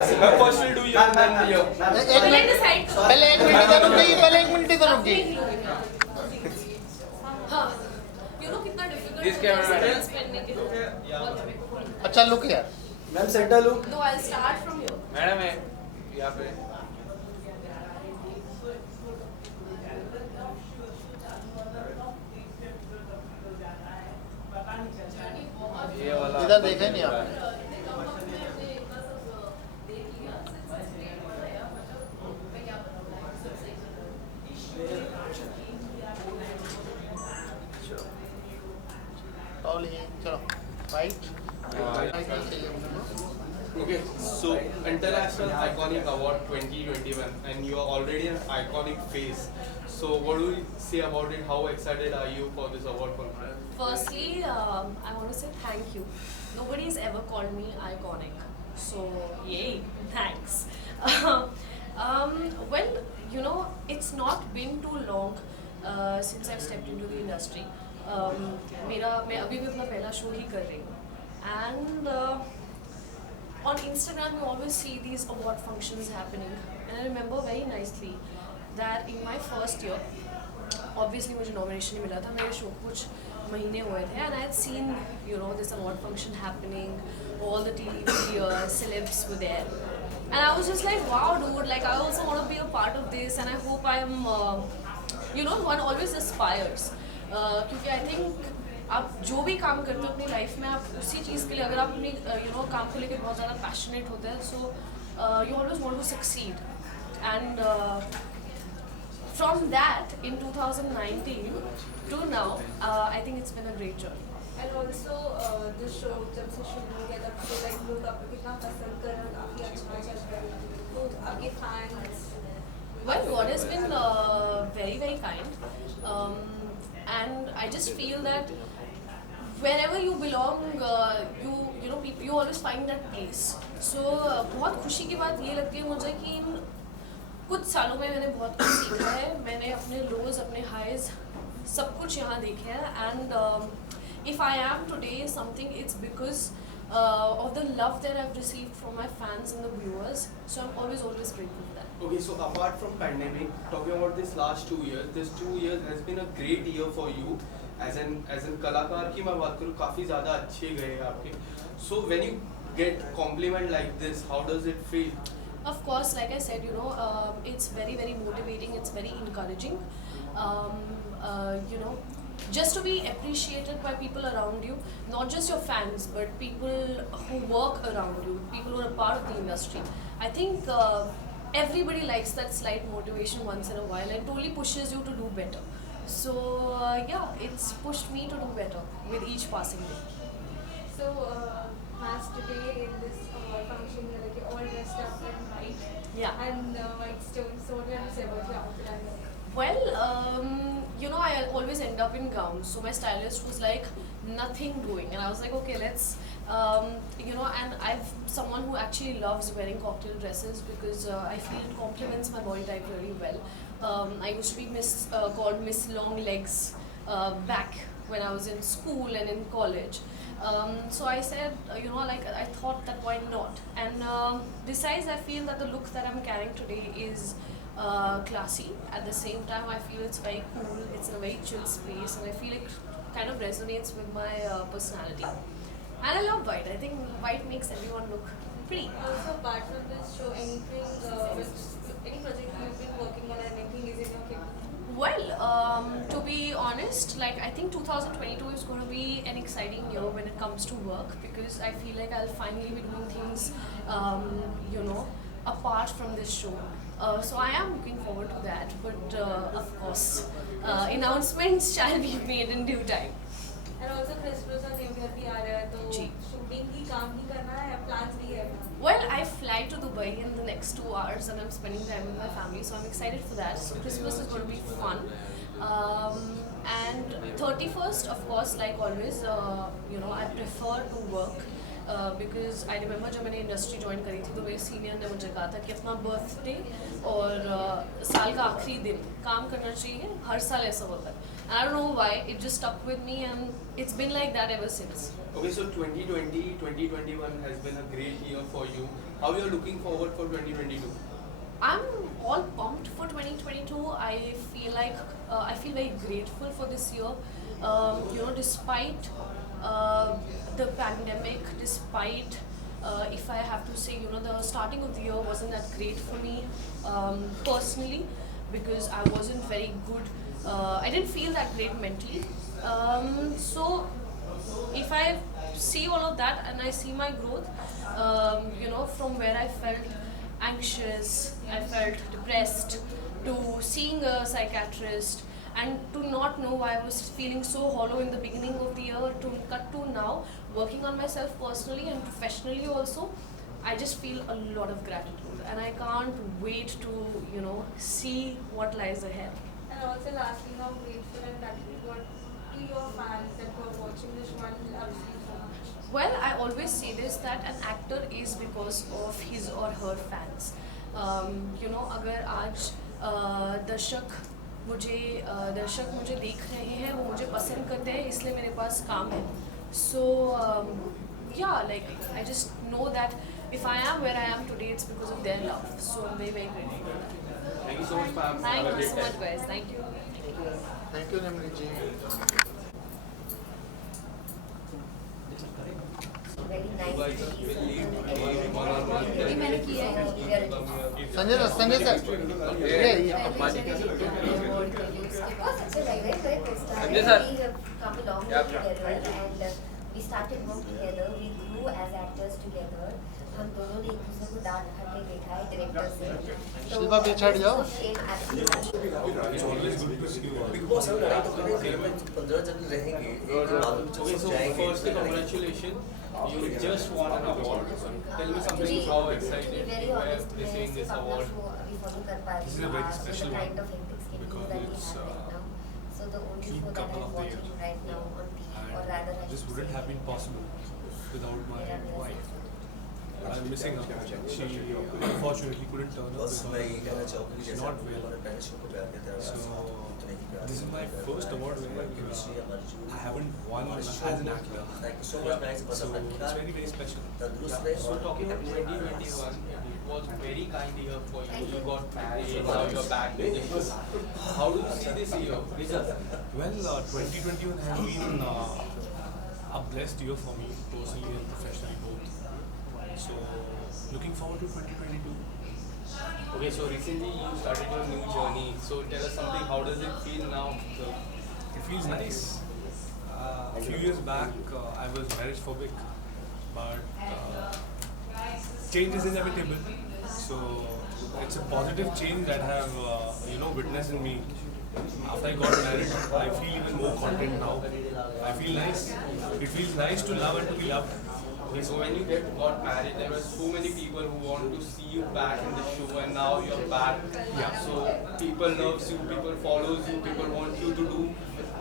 First will do you, then you. पहले एक minute इधर रुक जाइए, पहले एक मिनट इधर रुक जाइए। This camera. अच्छा लुक यार। Ma'am centre look. No, I'll start from here. Madam है यहाँ पे। ये वाला इधर देखे नहीं आप। और ये चलो right. Okay, so International Iconic Award 2021, and you are already an iconic face. So what do you say about it? How excited are you for this award function? Firstly, I want to say thank you. Nobody's ever called me iconic. So, yay, thanks. Well, you know, it's not been too long since I've stepped into the industry. मैं अभी भी अपना पहला show ही कर रही हूँ. And on Instagram, you always see these award functions happening. And I remember very nicely that in my first year, obviously मुझे nomination नहीं मिला था, मेरे शो को कुछ महीने हुए थे, and I had seen, you know, this award function happening, all the TV celebs were there, and I was just like, wow, dude, like I also want to be a part of this, and I hope I am, you know, one always aspires, क्योंकि I think आप जो भी काम करते हो अपनी life में, आप उसी चीज़ के लिए अगर आप अपनी यू नो काम को लेकर बहुत ज़्यादा पैशनेट होते हैं, so you always want to succeed. And from that in 2019 to now, I think it's been a great journey. And also the show जब से शुरू हो गया तब से like लोग आपको कितना पसंद कर रहे हैं, काफी अच्छा चल रहा है, तो आपके fans. Well, God has been very very kind, and I just feel that wherever you belong, you know you always find that place. So बहुत खुशी की बात ये लगती है मुझे कि इन कुछ सालों में मैंने बहुत कुछ सीखा है. मैंने अपने लोज अपने हाइज सब कुछ यहाँ देखे हैं, and if I am today something it's because of the love that I've received from my fans and the viewers, so I'm always grateful for that. Okay, so apart from pandemic, talking about this last 2 years, this 2 years has been a great year for you. As an कलाकार की मैं बात करूँ, काफ़ी ज़्यादा अच्छे गए आपके. So when you get compliment like this, how does it feel? Of course, like I said, you know, it's very very motivating, it's very encouraging, you know, just to be appreciated by people around you, not just your fans but people who work around you, people who are a part of the industry. I think everybody likes that slight motivation once in a while, and totally pushes you to do better. So yeah, it's pushed me to do better with each passing day. So as today in this award function, you're like all dressed up in white. Yeah. And white stones. So what do you have to say about your outfit? Well, you know, I always end up in gowns, so my stylist was like, nothing doing, and I was like, okay, let's, you know, and I'm someone who actually loves wearing cocktail dresses because I feel it complements my body type really well. I used to be called Miss Long Legs back when I was in school and in college. So I said, you know, like I thought that why not? And besides, I feel that the look that I'm carrying today is classy. At the same time, I feel it's very cool. It's in a very chill space, and I feel it kind of resonates with my personality. And I love white. I think white makes everyone look pretty. Also, apart from this show, anything any project you've been working on, anything is in your kit? Well, to be honest, like I think 2022 is going to be an exciting year when it comes to work, because I feel like I'll finally be doing things, you know, apart from this show. So I am looking forward to that, but of course, announcements shall be made in due time. And also Christmas और New Year भी आ रहा है, तो जी. shooting की काम भी करना है, plans भी है. Well, I fly to Dubai in the next 2 hours, and I'm spending time with my family, so I'm excited for that. So Christmas is going to be fun. And 31st, of course, like always, you know, I prefer to work. Because I remember जब मैंने industry join करी थी तो मेरे senior ने मुझे कहा था कि अपना बर्थडे और साल का आखिरी दिन काम करना चाहिए, हर साल ऐसा होता है. I don't know why, it just stuck with me and it's been like that ever since. Okay, so 2020, 2021 has been a great year for you. How you are looking forward for 2022? I'm all pumped for 2022. I feel like I feel very grateful for this year. Despite the pandemic, despite if I have to say, the starting of the year wasn't that great for me personally because I wasn't very good. I didn't feel that great mentally. So if I see all of that and I see my growth, from where I felt anxious, I felt depressed, to seeing a psychiatrist and to not know why I was feeling so hollow in the beginning of the year to cut to now working on myself personally and professionally also, I just feel a lot of gratitude and I can't wait to see what lies ahead. And also lastly, how grateful and gratitude to your fans that were watching this show and loves you so much. Well, I always say this that an actor is because of his or her fans. अगर आज दर्शक मुझे देख रहे हैं, वो मुझे पसंद करते हैं, इसलिए मेरे पास काम है. So I just know that if I am where I am today, it's because of their love. So I'm very, very grateful for that. Thank you so much, ma'am. Have a Thank you great so time. much, guys. Thank you. Thank you, Namri ji. Very You nice. guys will lead one-on-one. ये मैंने किया है. Sanjay sir. Very अच्छा लग रहा है. Sanjay sir. We have come a long way together and we started work together. We grew as actors together. हम दोनों ने एक दूसरे को दांत खाते देखा है डायरेक्टर से. शिल्पा पीछे हट जाओ. It's always good to see you all. Big boss में लाइट अपने फिल्म में 15 जन रहेंगे. एक मालूम Okay, चल so जाएंगे. firstly, congratulations. You just won an award. Tell me something. Actually, How to be excited very you were honest, receiving मैं this सिर्फ अपना award? show अभी follow कर पा रही This is a हूँ. very So the special kind one of hectic schedule because that we it's, have right now. So the only peak show that couple I'm of the watching year. right now on TV, or And rather I this should wouldn't say, have been possible without my wife. I'm missing her. She unfortunately couldn't turn up बस मैं ये कहना because चाहूँगा कि she's जैसे not आपने well. हमारे पहले शो को प्यार किया था, So, उतने ही प्यार this is my first award where chemistry हमारी जो I haven't won as an actor. Thank you so much guys बस So अपना it's ख्याल very, very special. तंदुरुस्त रहे So और talking about 2021, it was very kind year for you. You got married, now you're back with the show. How do you see this year? Well, 2021 has been a blessed year for me, personally and professionally both. So, looking forward to 2022. Okay, so recently you started your new journey. So tell us something. How does it feel now? So, It feels nice. A few years back, I was marriage phobic, but change is inevitable. So, it's a positive change that I have, witnessed in me. After I got married, I feel even more content now. I feel nice. It feels nice to love and to be loved. okay, so when you got married, there were so many people who want to see you back in the show, and now you're back. Yeah. So people loves you, people follows you, people want you to do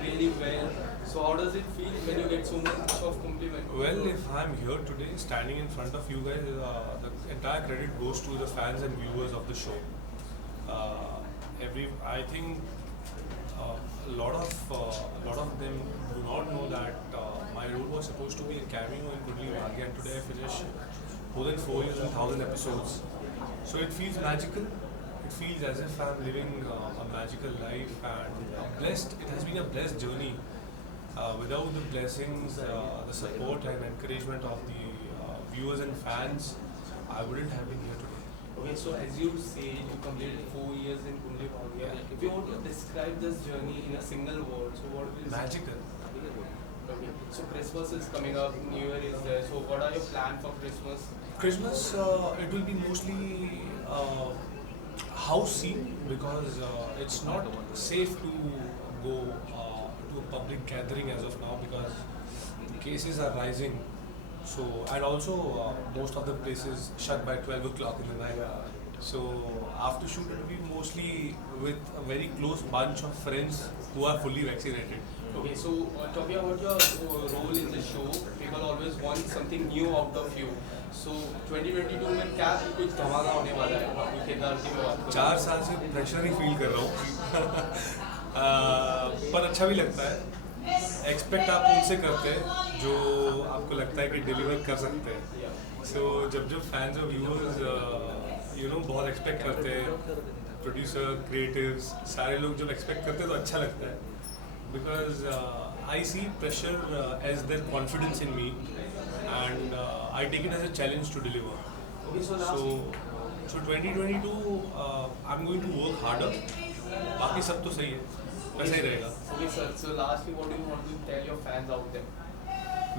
really well. So how does it feel when you get so much of compliment? Well, if I'm here today, standing in front of you guys, the entire credit goes to the fans and viewers of the show. I think a lot of them do not know that my role was supposed to be a cameo in Kundli Bhagya, and today I finished more than 4 years and 1,000 episodes. So it feels magical. It feels as if I'm living a magical life, and it has been a blessed journey. Without the blessings, the support and encouragement of the viewers and fans, I wouldn't have been here today. Okay, so as you say, you completed 4 years in Kundli Bhagya. If you want to describe this journey in a single word, so what will you say? Magical. Okay. So Christmas is coming up, New Year is there. So what are your plans for Christmas? Christmas, it will be mostly house scene because it's not safe to go to a public gathering as of now because cases are rising. So, and also most of the places shut by 12 o'clock in the night. So after shoot it will be mostly with a very close bunch of friends who are fully vaccinated. Okay, so talking about your role in the show, people always want something new out of you. So 2022 में क्या कुछ धमाका होने वाला है? अभी केदार की मैं बात करूँ। 4 साल से प्रेशर ही फील कर रहा हूँ पर अच्छा भी लगता है एक्सपेक्ट आप उनसे करते हैं जो आपको लगता है कि डिलीवर कर सकते हैं. सो जब फैंस और व्यूअर्स बहुत एक्सपेक्ट करते हैं, प्रोड्यूसर, क्रिएटिव्स, सारे लोग जब एक्सपेक्ट करते हैं तो अच्छा लगता है. Because I see pressure as their confidence in me and I take it as a challenge to deliver. So 2022 I'm going to work harder. बाकी सब तो सही है, वैसा ही रहेगा. Okay, sir. So lastly, what do you want to tell your fans out there?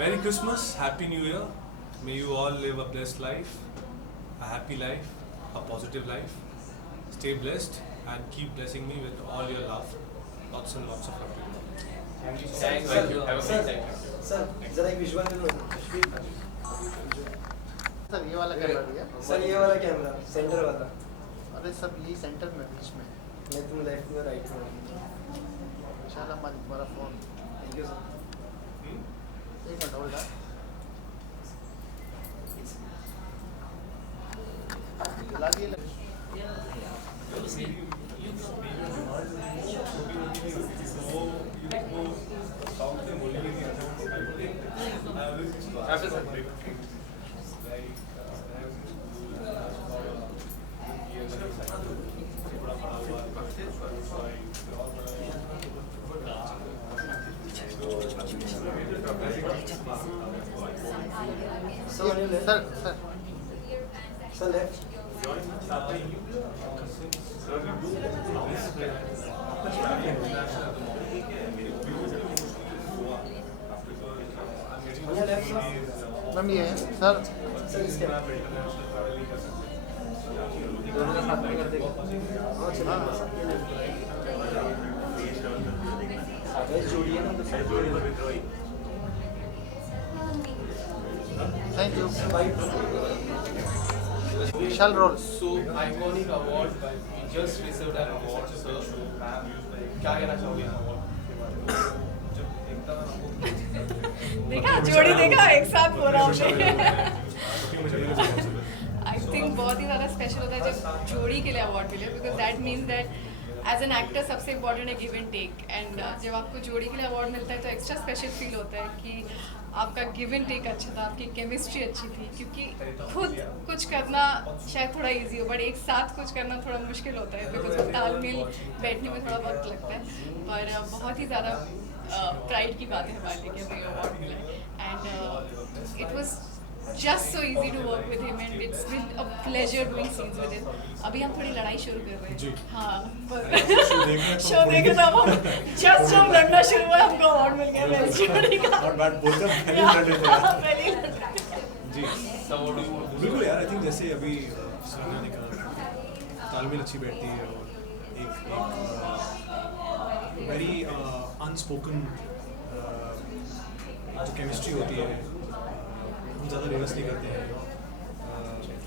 Merry Christmas, Happy New Year. May you all live a blessed life, a happy life, a positive life. Stay blessed and keep blessing me with all your love. Lots and lots of love. Thank you. Thank you. Have a great day. Sir जरा एक visual sir ये वाला camera भैया. Sir ये वाला camera centre वाला. अरे सब यही सेंटर में बीच में. मैं तुम लेफ्ट में राइट में. इंशाल्लाह हमारा फोन. Thank you sir. एक मिनट होल्ड. जला दिए. Sir sir sir left. Ma'am ये है सर. सर इसके दोनों का साथ में करते हैं. हाँ चलिए. जोड़ी है ना तो सर जोड़ी पर withdraw. Thank you. So Vishal role. iconic award, we just received an award, sir. क्या कहना चाहोगे award? देखा जोड़ी देखा एक साथ बोला हमने. आई थिंक बहुत ही ज़्यादा स्पेशल होता है जब जोड़ी के लिए अवार्ड मिले, because that means that as an actor सबसे इम्पॉर्टेंट है गिव एंड टेक. एंड जब आपको जोड़ी के लिए अवार्ड मिलता है तो एक्स्ट्रा स्पेशल फील होता है कि आपका गिव एंड टेक अच्छा था, आपकी केमिस्ट्री अच्छी थी. क्योंकि खुद कुछ करना शायद थोड़ा इजी हो, बट एक साथ कुछ करना थोड़ा मुश्किल होता है, बिकॉज तालमेल बैठने में थोड़ा वक्त लगता है. पर बहुत ही ज़्यादा प्राइड की बात है हमारे लिए कि हमें अवार्ड मिला है. And it was just so easy to work with him and it's been a pleasure doing scenes with him. अभी हम थोड़ी लड़ाई शुरू कर रहे हैं. हाँ पर शो देखे तो हम just जब लड़ना शुरू हुआ हमको अवार्ड मिल गया बेस्ट जोड़ी का. और बात बोलते हैं पहले लड़ लेते हैं. पहले ही लड़. जी बिल्कुल यार. आई थिंक जैसे अभी सुनने ने कहा तालमेल अच्छी बैठती है और एक वेरी अनस्पोकन जो केमिस्ट्री होती है. हम ज़्यादा रिहर्स नहीं करते हैं,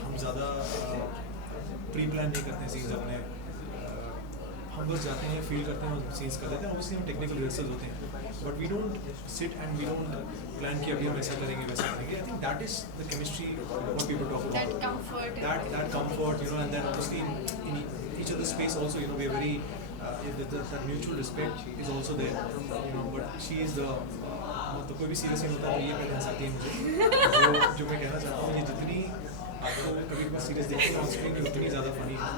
हम ज़्यादा प्री प्लान नहीं करते हैं सीन्स अपने. हम बस जाते हैं, फील करते हैं, सीन्स कर लेते हैं. ऑब्वियसली हम टेक्निकल रिहर्सल्स होते हैं, but we don't sit and we don't plan कि अभी हम ऐसा करेंगे वैसा करेंगे. I think that is the chemistry what people talk about. that comfort, and then obviously in each other's space also, we are very that mutual respect is also there, but she is the तो कोई भी serious नहीं होता है. ये पहले हंसाती है मुझे. जो मैं कहना चाहता हूँ, ये जितनी आपको कभी कभी सीरियस देखते हैं ऑन स्क्रीन उतनी ज़्यादा फनी है.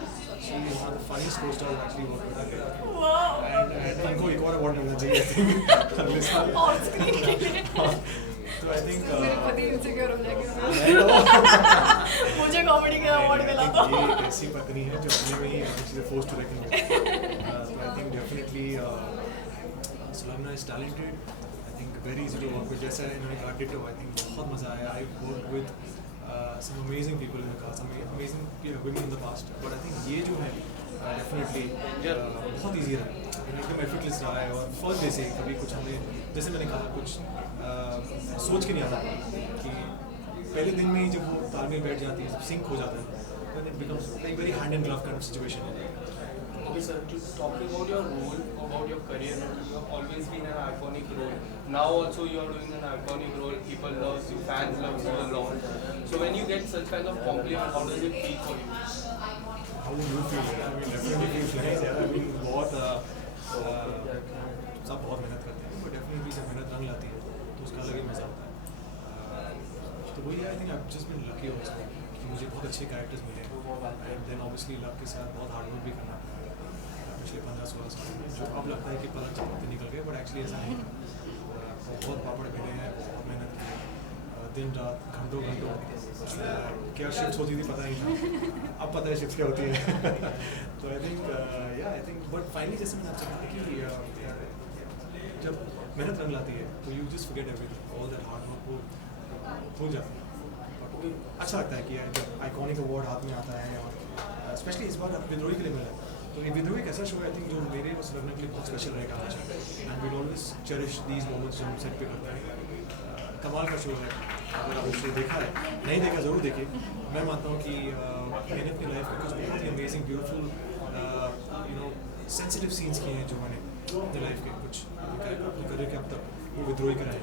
She is one of the funniest को स्टार एक्चुअली वर्क करता है. एंड इनको एक और अवार्ड मिलना चाहिए आई थिंक अगले साल ऑन स्क्रीन के लिए. तो आई थिंक मेरे पति इनसिक्योर हो जाएंगे. मुझे कॉमेडी का अवार्ड मिला तो ये ऐसी पत्नी है जो अपने में ही चीज़ें फोर्स टू रखनी है. तो I think definitely Sulagna is talented. Very easy to work with. जैसा इन्होंने कहा डिटो. आई थिंक बहुत मज़ा आया. I work with some amazing people in the cast, amazing women in the past. But I think ये जो है डेफिनेटली बहुत ईजी रहा है, एकदम एफर्टलेस रहा है. और फर्स्ट डे से कभी कुछ हमने, जैसे मैंने कहा, कुछ सोच के नहीं आता कि पहले दिन में ही जब वो तालमेल बैठ जाती है, सिंक हो जाता है, तो it becomes like very hand and glove kind of situation है. Okay, sir. Talking about your role, about your career, you have always been an iconic role. Now also you are doing an iconic role. People love you, fans love you a lot. So when you get such kind of compliment, how does it feel for you? How would you feel? I mean, definitely feels nice. I mean, बहुत सब बहुत मेहनत करते हैं, but definitely जब मेहनत think I just been lucky also कि मुझे बहुत अच्छे कैरेक्टर्स मिले एंड देन ऑब्वियसली लक के साथ बहुत हार्ड वर्क भी करना पड़ा पिछले 15-16 साल में, जो अब लगता है कि पलक झपकते निकल गए, बट एक्चुअली ऐसा नहीं था। बहुत पापड़ बेले हैं, बहुत मेहनत की, दिन रात घंटों क्या शिफ्ट होती थी पता ही था, अब पता है शिफ्ट क्या होती है। तो आई थिंक बट फाइनली जैसे मैंने आपसे कहा कि जब मेहनत रंग लाती है तो you just forget everything, all that hard work वो भूल जाते हैं। अच्छा लगता है कि जब आइकॉनिक अवार्ड हाथ में आता है, और स्पेशली इस बार विद्रोही के लिए मिला, तो ये विद्रोही एक ऐसा शो है आई थिंक जो मेरे और सुलग्ना के लिए बहुत स्पेशल रहेगा हमेशा, and we always cherish these moments जो हम सेट पे करते हैं। कमाल का शो है, अगर आप उसे देखा है, नहीं देखा ज़रूर देखिए। मैं मानता हूँ कि मैंने अपनी लाइफ में कुछ बहुत ही अमेजिंग ब्यूटीफुल सेंसिटिव सीन्स किए हैं जो मैंने अपनी लाइफ के कुछ अपने करियर के अब तक वो विद्रोही कराए,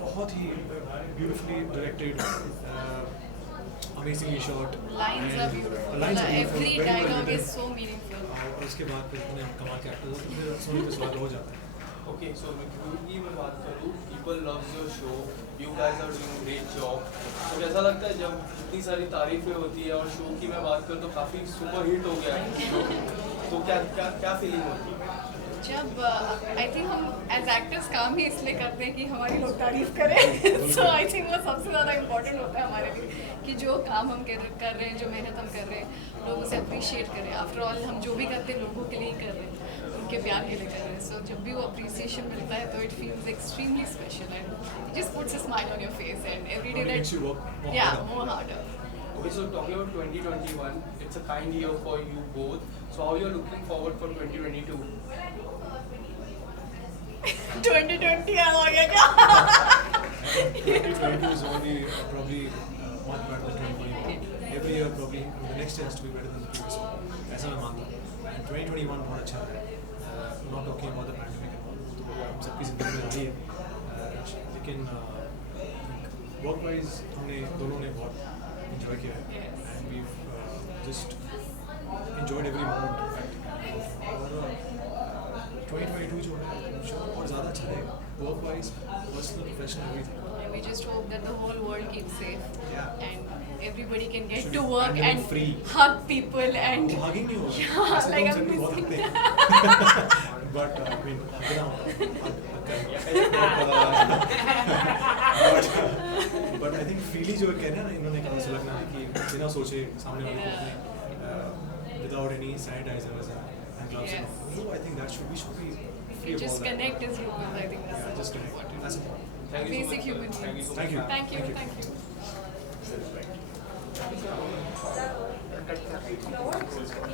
बहुत ही beautifully directed, amazingly shot, Lines are beautiful. Every dialogue is so meaningful. और उसके बाद फिर इतने कमाल के एक्टर्स तो फिर सोने पे स्वाद हो जाता है। Okay, so की मैं बात करूँ, people loves your show, you guys are doing a great job. तो कैसा लगता है जब इतनी सारी तारीफें होती है, और शो की मैं बात करूँ तो काफ़ी सुपर हिट हो गया है show, तो क्या फीलिंग होती है? जब आई थिंक हम एज एक्टर्स काम ही इसलिए करते हैं कि हमारी लोग तारीफ करें, सो आई थिंक वो सबसे ज़्यादा इम्पोर्टेंट होता है हमारे लिए कि जो काम हम कर रहे हैं, जो मेहनत हम कर रहे हैं, लोग उसे अप्रिशिएट करें। आफ्टर ऑल हम जो भी करते हैं लोगों के लिए ही कर रहे हैं, उनके प्यार के लिए कर रहे हैं। सो जब भी वो अप्रिसिएशन मिलता है तो it feels extremely special and just puts a smile on your face and every day Makes you work more या harder. More harder. Okay, so talking about 2021, it's a kind year for you both. So how you're looking forward for 2022? 2020 आ गया क्या? 2022 is only probably much better than 2021. Every year probably the next year has to be better than the previous one. ऐसा मैं मानता हूँ. And 2021 बहुत अच्छा है. Not talking about the pandemic and all. तो हम सबकी ज़िंदगी में रही है. लेकिन work wise हमने दोनों ने बहुत enjoy किया है. And we've just enjoyed every moment. और 2022 जो है और ज़्यादा अच्छा रहेगा. Work wise, personal, professional, everything. And we just hope that the whole world keeps safe Yeah. and everybody can get Should to be work pandemic and free. hug people and वो hugging नहीं होगा. Yeah, ऐसे like लोग I'm सब बहुत missing हगते हैं. But I mean, हगना होता है. But I think freely जो कहना है ना, इन्होंने कहा सुलगना है कि बिना सोचे सामने वाले को अपने without any sanitizers and gloves and all. So I think that should be free of just all that. connect as humans. I think that's Yeah, just connect. important. That's important. Thank you so Basic much, human sir. Thank you so Thank much. you. Thank you. Thank you. Thank you.